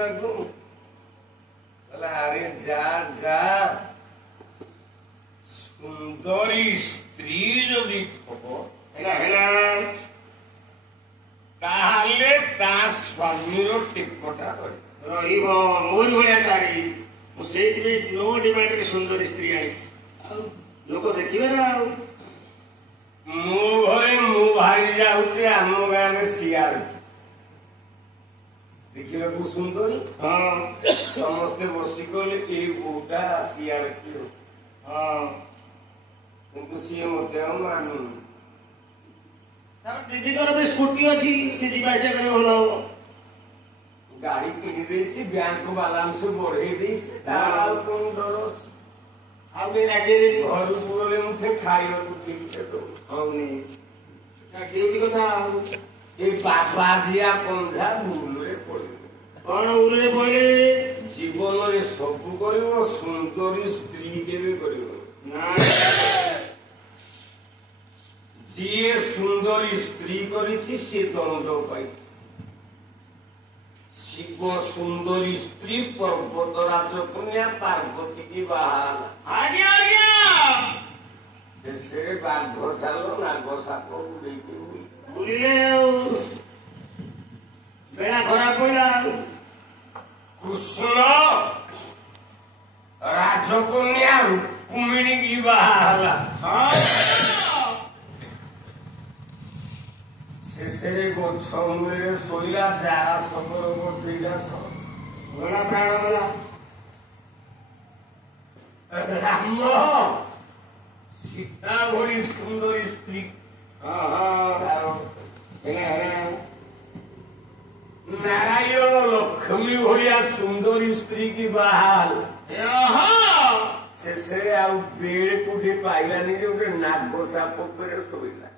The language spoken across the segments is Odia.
ତାକୁ ଆରେ ଯା ଯା ସୁନ୍ଦରୀ ସ୍ତ୍ରୀ ଯଦି ଥବ ତାହେଲେ ତା ସ୍ୱାମୀର ଟିକଟା ରହିବ। ମୋରି ଭଳିଆ ଶାଢୀ ମୁଁ ସେଇଥିପାଇଁ ନୋ ଡିମାଣ୍ଡରେ ସୁନ୍ଦରୀ ସ୍ତ୍ରୀ ଆଣି ଲୋକ ଦେଖିବେ ନା। ଆଉ ମୋ ଘରେ ମୁଁ ବାହାରି ଯାଉଛି ଆମ ଗାଁରେ ଶିଆଳ ଦେଖିବାକୁ ସୁନ୍ଦରୀ। ହଁ ସମସ୍ତେ ବସି କହିଲେ ଏଇ ବୋଉଟା ଶିଆଳ କିଏ? ହଁ କିନ୍ତୁ ସିଏ ମତେ ଆଉ ମାନୁନି। ତାପରେ ଦିଦିଙ୍କର ବି ସ୍କୁଟି ଅଛି, ସେ ଯିବା ଆସିବା କରିବା ଭଲ ହବ। ଗାଡି କିଣି ଦେଇଛି, ବ୍ୟାଙ୍କ ବାଲାନ୍ସ ବଢେଇ ଦେଇଛି, ତାର ଆଉ କଣ ଡର ଅଛି? ଆଉ କେହି ରାଗିବେନି। ଘରକୁ ଗଲେ ମୁଠେ ଖାଇବାକୁ ଠିକ ସେ ଦଉନି। ହଉନି କେଉଁଠି କଥା। ଆଉ ଏଇ ବାବା ଜିଆ ପନ୍ଧା ଭୁଲରେ ପଡିବ। କଣ ଉରରେ ପଡିଲେ? ଜୀବନରେ ସବୁ କରିବ, ସୁନ୍ଦରୀ ସ୍ତ୍ରୀ କେବେ କରିବ ନା। ଯିଏ ସୁନ୍ଦରୀ ସ୍ତ୍ରୀ କରିଛି ସିଏ ଦଣ୍ଡ ପାଇଛି। ଶିବ ସୁନ୍ଦରୀ ସ୍ତ୍ରୀ ପର୍ବତରାଜ କନ୍ୟା ପାର୍ବତୀ କି ବାହା ହେଲା। ଆଜ୍ଞା ଆଜ୍ଞା। ଶେଷରେ ବାଘ ଚାଲ ନାଗ ସାପ ବୁଲେଇକି ବୁଲିଲେ ଆଉ ବେଳା ଖରାପ ପଇଲା। ଆଉ କୃଷ୍ଣ ରାଜକନ୍ୟା ରୁକ୍ମିଣୀ କି ବାହା ହେଲା। ଶେଷରେ ଗଛ ମୂଳରେ ଶୋଇଲା, ଯାହା ସବର ବଞ୍ଚେଇଲା ଗଲା ପ୍ରାଣ ଗଲା। ରାମ ସୀତା ଭଳି ସୁନ୍ଦରୀ ସ୍ତ୍ରୀ ନାରାୟଣ ଲକ୍ଷ୍ମୀ ଭଳିଆ ସୁନ୍ଦରୀ ସ୍ତ୍ରୀ କି ବାହା ହେଲା। ଶେଷରେ ଆଉ ବେଡ କୋଉଠି ପାଇଲାନି ଯେ ଗୋଟେ ନାଗ ସାପ ଉପରେ ଶୋଇଲା।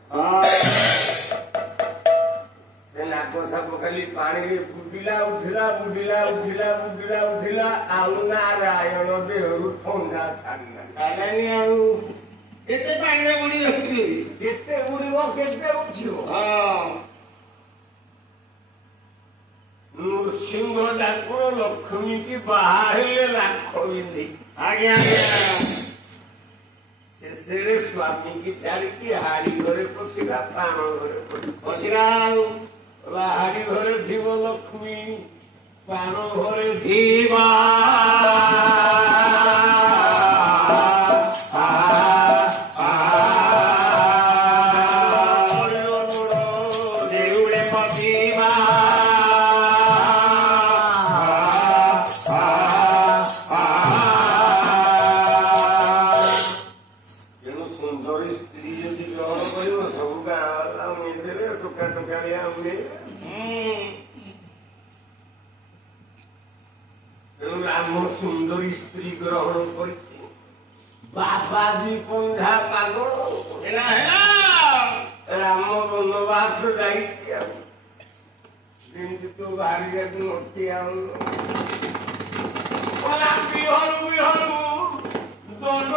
ସେ ନାଗ ସାପ ଖାଲି ପାଣିରେ ବୁଡିଲା ଉଠିଲା ବୁଡିଲା ଉଠିଲା ବୁଡିଲା ଉଠିଲା, ଆଉ ନାରାୟଣ ଦେହରୁ ଥଣ୍ଡା ଛାଡ଼ିଲାନି। ଆଉ କେତେ ପାଣିରେ ବୁଡି ଯାଉଛି? କେତେ ବୁଡିବ କେତେ ଉଠିବ? ନୃସିଂହ ଠାକୁର ଲକ୍ଷ୍ମୀ କି ବାହା ହେଲେ ଲାଖ ବିନ୍ଧି। ଆଜ୍ଞା ଆଜ୍ଞା। ଶେଷରେ ସ୍ୱାମୀ କି ଛାଡିକି ହାଡି ଘରେ ପଶିଲା, ପ୍ରାଣ ଘରେ ପଶିଲା। ଆଉ ହାଡି ଘରେ ଥିବ ଲକ୍ଷ୍ମୀ, ପ୍ରାଣ ଘରେ ଥିବା ଦେଉଳେ ପଶିବା। ତେଣୁ ସୁନ୍ଦରୀ ସ୍ତ୍ରୀ ଯଦି ଗ୍ରହଣ କରିବ, ସବୁ ଗାଁ ବାଲା ମିଳିଦେବେ, ଟୋକା ଟୋକାଳିଆ ମିଳିବେ। ତେଣୁ ରାମ ସୁନ୍ଦରୀ ସ୍ତ୍ରୀ ଗ୍ରହଣ କରିଛି। ବାବାଜୀ ପନ୍ଧା ପାଗଳ ରାମ ବନବାସ ଯାଇଛି। ଆଉ ଯେମିତି ତୁ ବାହାରିବାକୁ ନଟି ଆଉ ବିହରୁ ବିହରୁ ଦଣ୍ଡ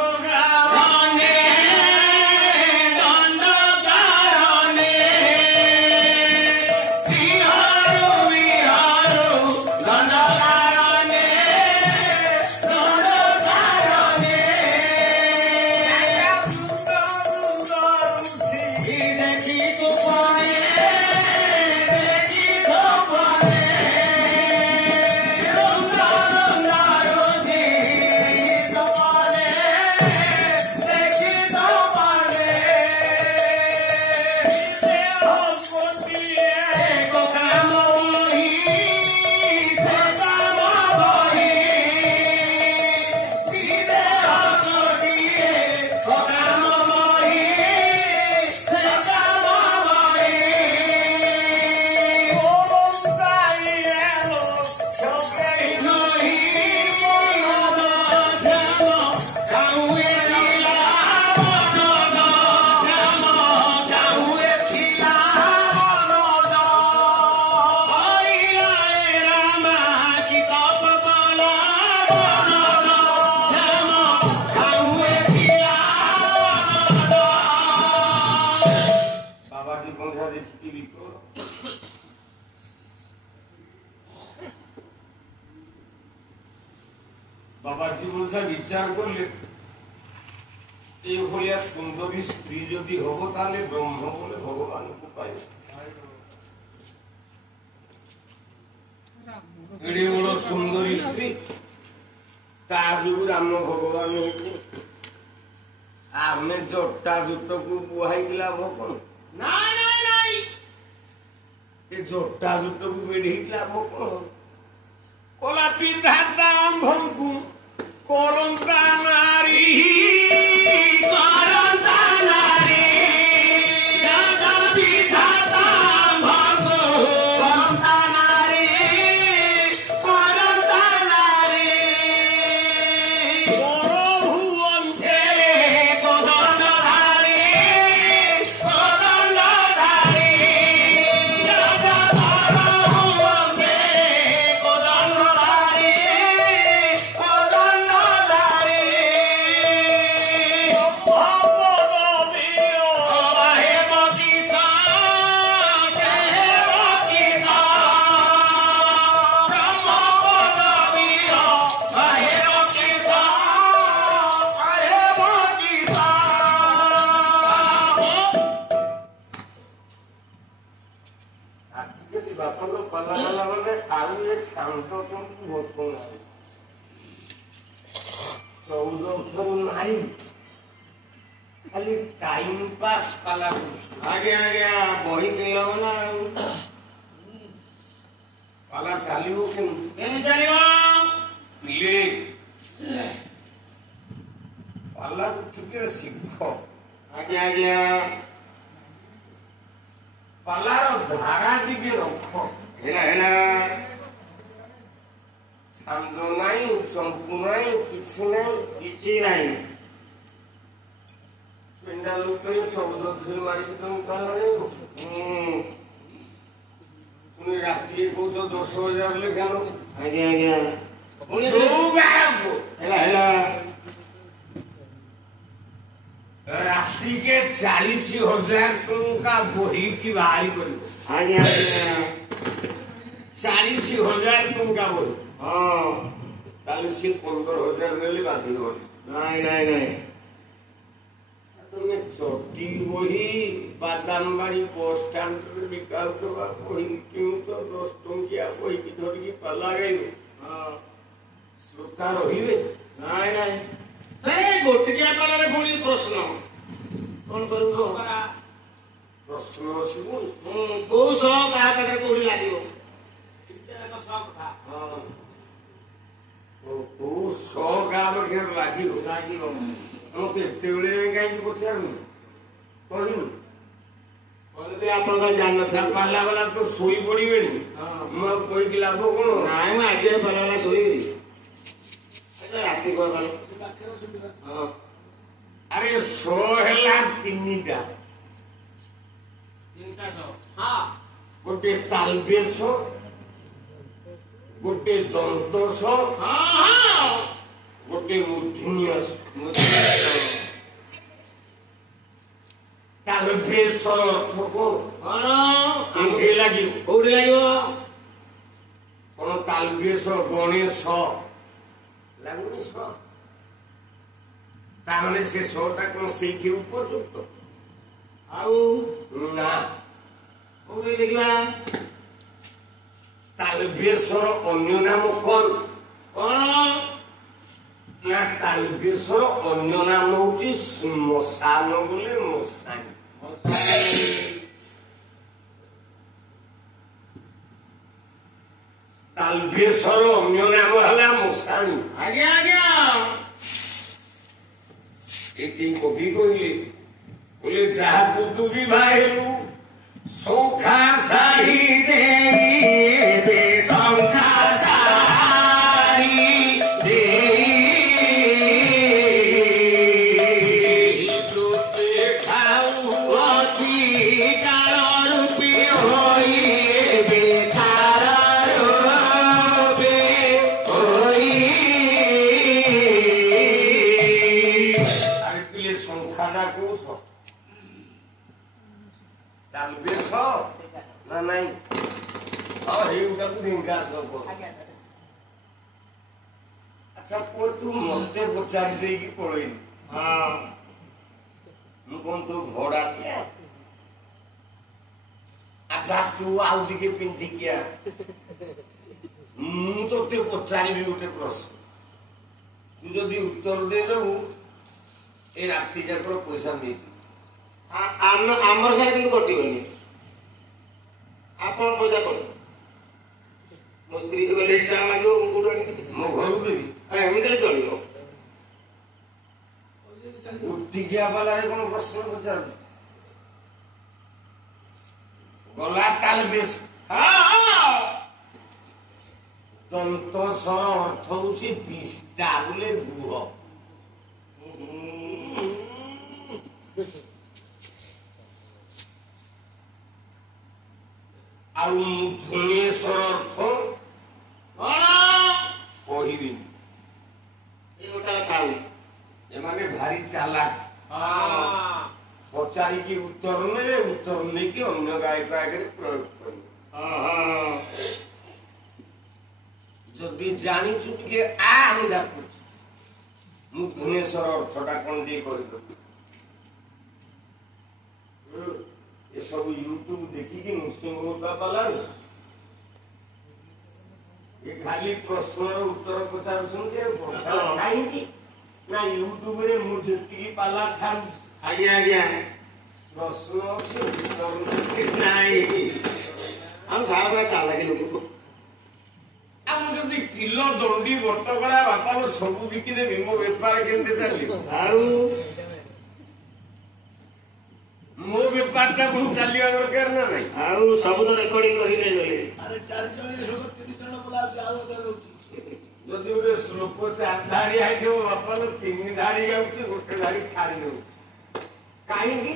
বাবাজি বলছে বিচার করলে এইভাবে সুন্দরী স্ত্রী যদি হব তাহলে ব্রহ্ম বলে ভগবানকে পাই। এড়ে বড় সুন্দরী স্ত্রী তা যোগুর ଆମ ଭଗବାନ ହଉଛି ଆମେ ଜଟା ଜୁଟକୁ ବୁହାଇକି ଲାଭ କଣ? ଏ ଜଟା ଜୁଟକୁ ବେଢେଇକି ଲାଭ କଣ? କଲା ବିଧାତା ଆମ୍ଭଙ୍କୁ କରନ୍ତା ନାରୀ ଖାଲି ଟାଇମ ପାସ୍ କଲା। ଆଜ୍ଞା ଆଜ୍ଞା ବହି କିଣିଲ ନା ପାଲା ଚାଲିବ କେମିତି ଚାଲିବ? ପିଲେ ପାଲାକୁ ଟିକେ ଶିଖ। ଆଜ୍ଞା ଆଜ୍ଞା ପାଲାର ଧାରା ଟିକେ ରଖ। ହେଲା ହେଲା ଛାନ୍ଦ ନାହିଁ, ଚମ୍ପୁ ନାହିଁ, କିଛି ନାହିଁ। କିଛି ନାହିଁ। ପିଣ୍ଡା ଲୋକ 14 ମାରିକି ତମେ ପାଲା ପୁଣି ରାତିରେ କହୁଛ 10,000 ଲେଖାର। ଆଜ୍ଞା ଆଜ୍ଞା ହେଲା ହେଲା ରାତିକେ 40,000 ଟଙ୍କା ବହିକି ବାହାରି କରିବ। ଆଜ୍ଞା ଆଜ୍ଞା 40,000 ଟଙ୍କା ବହି। ହଁ ତାହେଲେ ସିଏ 15,000 ନେଲେ ବାଧିବ। ନାଇଁ ନାଇଁ ନାଇଁ তুমি চটি বহি বাদামবাড়ি বস স্ট্যান্ডে বিকাউଥିବା বহি কিଣୁଛ 10 ଟଙ୍କିଆ ବହିକି ଧରିକି ପାଲା ଗାଇବ। ଶ୍ରୋତା ରହିବେ? ନାଇଁ ନାଇଁ ଗୋଟିକିଆ ପାଲାରେ ପୁଣି ପ୍ରଶ୍ନ କଣ କରିବୁ? ପ୍ରଶ୍ନ ଆସିବ କୋଉ ସହ କାହା ପାଖରେ କୋଉଠି ଲାଗିବ? କୋଉ ସହ କାହା ପାଖରେ ଲାଗିବ ଲାଗିବ ମତେ ଏତେବେଳେ କାହିଁକି ପଚାରୁନି? କହିନୁ ଆପଣ ଜାଣିନଥିଲେ। ପାଲା ବାଲା ତ ଶୋଇ ପଡିବେଣି। ମୁଁ ଆଉ କହିକି ଲାଭ କଣ? ନାଇଁ ମୁଁ ଆଜି ପାଲା ବାଲା ଶୋଇବି ରାତି କହ। ଆରେ ଶୋ ହେଲା 3ଟା। ଗୋଟେ ତାଲବେଶ, ଗୋଟେ ଦନ୍ତସ, ଗୋଟେ ମୂର୍ଧନ୍ୟାସ। ତାଲବେଶର ଅର୍ଥ କଣ? କୋଉଠି ଲାଗିବ? କୋଉଠି ଲାଗିବ? କଣ ତାଲବେଶ ଗଣେଶ ଲାଗୁନି? ତାମାନେ ସେ ଶଟା କଣ ସେଇଠି ଉପଯୁକ୍ତ? ଆଉ ନା କୋଉଠି ଦେଖିବା? ତାଲବେଶର ଅନ୍ୟ ନାମ କଣ? କଣ ନା ତାଲବେଶର ଅନ୍ୟ ନାମ ହଉଛି ଶ୍ମଶାନ ବୋଲେ ମଶାଣି। ତାଲବେଶର ଅନ୍ୟ ନାମ ହେଲା ମଶାଣି। ଆଜ୍ଞା ଆଜ୍ଞା ଏଠି କବି କହିଲେ ଯାହାକୁ ତୁ ବିବାହ ହେଲୁ ଶଙ୍ଖା ସାହି ଦେବେ ଶଙ୍ଖା ତାଲବେଶ ନା ନାଇଁ? ହଁ ହେଇଟାକୁ ଢେଙ୍ଗାସ ଆଚ୍ଛା ପୁଅ ତୁ ମତେ ପଚାରି ଦେଇକି ପଳେଇଲୁ। ହଁ ମୁଁ କଣ ତୁ ଭଡା ଦିଆ? ଆଚ୍ଛା ତୁ ଆଉ ଟିକେ ପିନ୍ଧିକି ଆ। ମୁଁ ତୋତେ ପଚାରିବି ଗୋଟେ ପ୍ରଶ୍ନ, ତୁ ଯଦି ଉତ୍ତର ଦେଇଦବୁ ଏ ରାତି ଯାକ ପଇସା ନେଇଯିବୁ। ଆମର ସାରା କିନ୍ତୁ କଟିବନି, ଆପଣ ପଇସା କର। ମୋ ସ୍ତ୍ରୀ ଗଲେ ହିସାବ ମାଗିବ, ମୁଁ କୋଉଠୁ ଆଣିବି? ମୋ ଘରକୁ ଦେବି। ଏମିତିରେ ଚଳିବ। ଉଠିକିଆ ବାଲାରେ କଣ ପ୍ରଶ୍ନ ପଚାରୁଛୁ? ଗଲା ତାହେଲେ ବେଶ। ତନ୍ତ ସର ଅର୍ଥ ହଉଛି ବିଷ୍ଟା ବୋଲେ ଗୁହ। ଆଉ ମୁଧୁଣେଶ୍ୱର ଅର୍ଥ କହିବିନି। ଏମାନେ ଭାରି ଚାଲାକ। ପଚାରିକି ଉତ୍ତର ନେବେ, ଉତ୍ତର ନେଇକି ଅନ୍ୟ ଗାୟକ ଆଗରେ ପ୍ରୟୋଗ କରିବେ। ଯଦି ଜାଣିଛୁ ଟିକେ ଆମେ ଡାକୁଛୁ, ମୁଁ ଧୁନେଶ୍ୱର ଅର୍ଥଟା କଣ ଟିକେ କରିଦେବି। ଏସବୁ ୟୁଟ୍ୟୁବ ଦେଖିକି ନୃସିଂହ ବାଲାରୁ ଏ ଖାଲି ପ୍ରଶ୍ନର ଉତ୍ତର ପଚାରୁଛନ୍ତି। କାହିଁକି ନା ୟୁଟ୍ୟୁବରେ ମୁଁ ଯେତିକି ପାଲା ଛାଡୁଛି, ଆଜ୍ଞା ଆଜ୍ଞା, ପ୍ରଶ୍ନ ଅଛି ଉତ୍ତର ନାଇଁ। ଆଉ ସାରା ପୁରା ଚାଲାକି ଲୋକ। ଆଉ ମୁଁ ଯଦି କିଲୋ ଦଣ୍ଡି ବଟକରା ବାପାର ସବୁ ବିକିଦେବି, ମୋ ବେପାର କେମିତି ଚାଲିବ? ଆଉ ମୋ ବେପାରଟା ପୁଣି ଚାଲିବା ଦରକାର ନା ନାହିଁ? ଆଉ ସବୁ ତ ରେକର୍ଡିଂ କରି ନେଇଗଲେ। ଯଦି ଗୋଟେ ଶ୍ଲୋକ 4 ଧାଡ଼ି ହେଇଥିବ, ବାପାର 3 ଧାଡ଼ି ଯାଉଛି, ଗୋଟେ ଧାଡ଼ି ଛାଡ଼ି ଦଉଛି। କାହିଁକି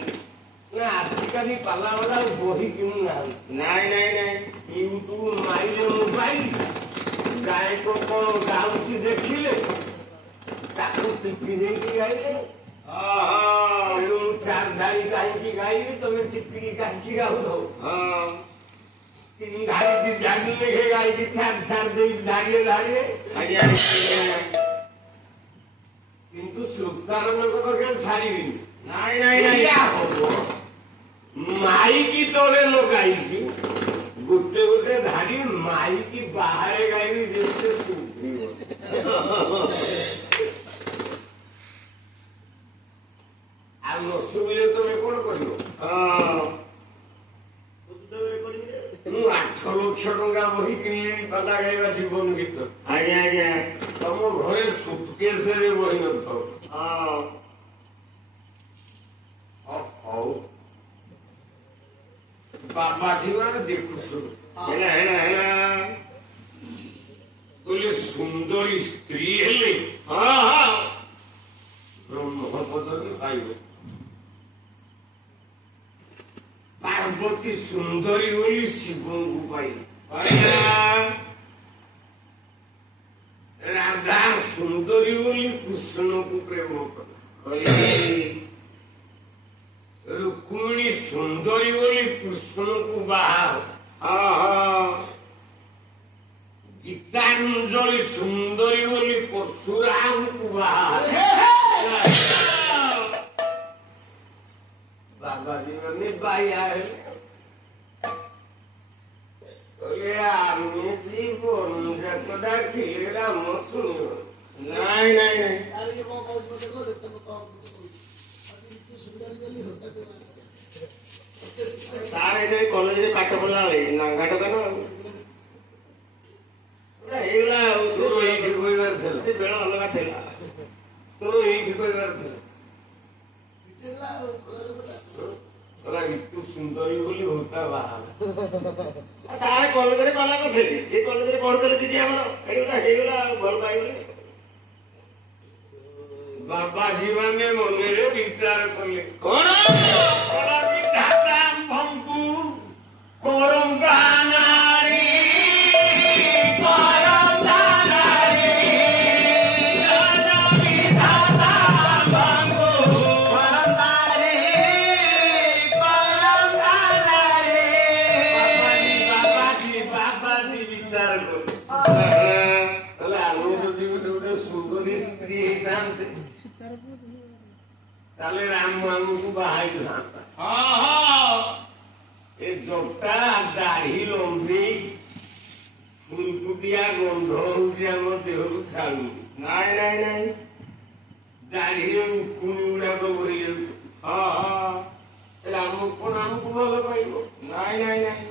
ନା ଆଜିକାଲି ପାଲାବାଲା ବହି କିଣୁନାହାନ୍ତି। ନାଇଁ ନାଇଁ ନାଇଁ, ୟୁଟ୍ୟୁବ ମାଇଲେ ମୋବାଇଲ, ଗାୟକ କଣ ଗାଉଛି ଦେଖିଲେ ତାକୁ ଟିପି ଦେଇକି ଗାଇଲେ। ତେଣୁ 4 ଧାଡ଼ି କାହିଁକି ଗାଇବି, ତମେ ଟିପିକି କାହିଁକି ଗାଉଛ? 3 ଧାଡ଼ି ଜାଣି ଲେଖେ ଗାଇକି ଛାଡି ଦେଇ ଧାଡ଼ିଏ ଧାଡ଼ିଏ। କିନ୍ତୁ ଶ୍ରୋତାମାନଙ୍କ ପାଖରେ ଛାଡ଼ିବିନି। ନାଇଁ ନାଇଁ ନାଇଁ, ହବ ମାଇକି ତଳେ ନ ଗାଇକି ଗୋଟେ ଗୋଟେ ଧାଡ଼ି ମାଇକି ବାହାରେ ଗାଇବି, ଯେତେ ଶୁଭିବ। ଆଉ ନ ଶୁଭିଲେ ତମେ କଣ କରିବ? ମୁଁ 8 ଲକ୍ଷ ଟଙ୍କା ବହି କିଣିଲିଣି ପାଲା ଗାଇବା ଜୀବନ ଭିତରେ। ଆଜ୍ଞା ଆଜ୍ଞା, ତମ ଘରେ ସୁଟକେସରେ ବହି ନଥିବ। ହଉ ବାବାଜୀ ମାନେ ଦେଖୁଛୁ ହେଲା ହେଲା ହେଲା, କହିଲେ ସୁନ୍ଦରୀ ସ୍ତ୍ରୀ ହେଲେ ବ୍ରହ୍ମପଦରେ ପାଇବ। ପାର୍ବତୀ ସୁନ୍ଦରୀ ବୋଲି ଶିବଙ୍କୁ ପାଇଲେ। ରାଧା ସୁନ୍ଦରୀ ବୋଲି କୃଷ୍ଣଙ୍କୁ ପ୍ରେମ କଲା। ରୁକ୍ମିଣୀ ସୁନ୍ଦରୀ ବୋଲି କୃଷ୍ଣଙ୍କୁ ବାହା ହେଲା। ଗୀତାଞ୍ଜଳି ସୁନ୍ଦରୀ ବୋଲି ପରଶୁରାମଙ୍କୁ ବାହା ହେଲା। ବାବାଜୀ ମାନେ ବାଇଆ ହେଲେ। କହିଲେ ଆମେ ଜୀବନ ଯାକ ଡାକିଲେ ରାମ ଶୁଣିବ। ନାଇଁ ନାଇଁ ନାଇଁ, ସାର୍ ଏଇଟା କଲେଜରେ ପାଠ ପଢିଲା ବେଳେ ନାଙ୍ଗା ଦୋକାନ ହେଇଗଲା। ଆଉ ତୋର ଏଇଠି କହିବାର ଥିଲା, ସେ ବେଳ ଅଲଗା ଥିଲା। ତୋର ଏଇଠି କହିବାର ଥିଲା। ଋତୁ ସୁନ୍ଦରୀ ବୋଲି ହୋତା ବାହାରିଲା। ସାର୍ କଲେଜରେ କଲା କରିଥିଲେ, ସେ କଲେଜରେ ପଢୁଥିଲେ ଦିଦି ଆମର, ହେଇଗଲା ଆଉ ଭଲ ପାଇଗଲେ। ବାବାଜୀ ମାନେ ମନରେ ବିଚାର କଲେ, କଣ ବିଧାତା ଆମ୍ଭଙ୍କୁ କରନ୍ତା ନାରୀ, କରନ୍ତା ନାରୀ, ବିଧାତା ଆମ୍ଭଙ୍କୁ କରନ୍ତା ନାରୀ, କରନ୍ତା ନାରୀ। ବାବାଜୀ ବିଚାର କଲେ। ହେଲେ ଆମେ ଯଦି ଗୋଟେ ଯଦି ସ୍ତ୍ରୀ ହେଇଥାନ୍ତେ ତାହେଲେ ରାମ ଆମକୁ ବାହାଇଥାନ୍ତା। ହଁ ହଁ ଏ ଜଟା ଦାଢି ଲମ୍ବି ଫୁଲକୁଟିଆ ଗନ୍ଧ ହଉଛି ଆମ ଦେହରୁ ଛାଡୁନି। ନାଇଁ ନାଇଁ ନାଇଁ ଦାଢିରେ ଉକୁଣି ଗୁଡାକ ବହି ଯାଉଛି। ହଁ ହଁ ରାମ କଣ ଆମକୁ ଭଲ ପାଇବ? ନାଇଁ ନାଇଁ ନାଇଁ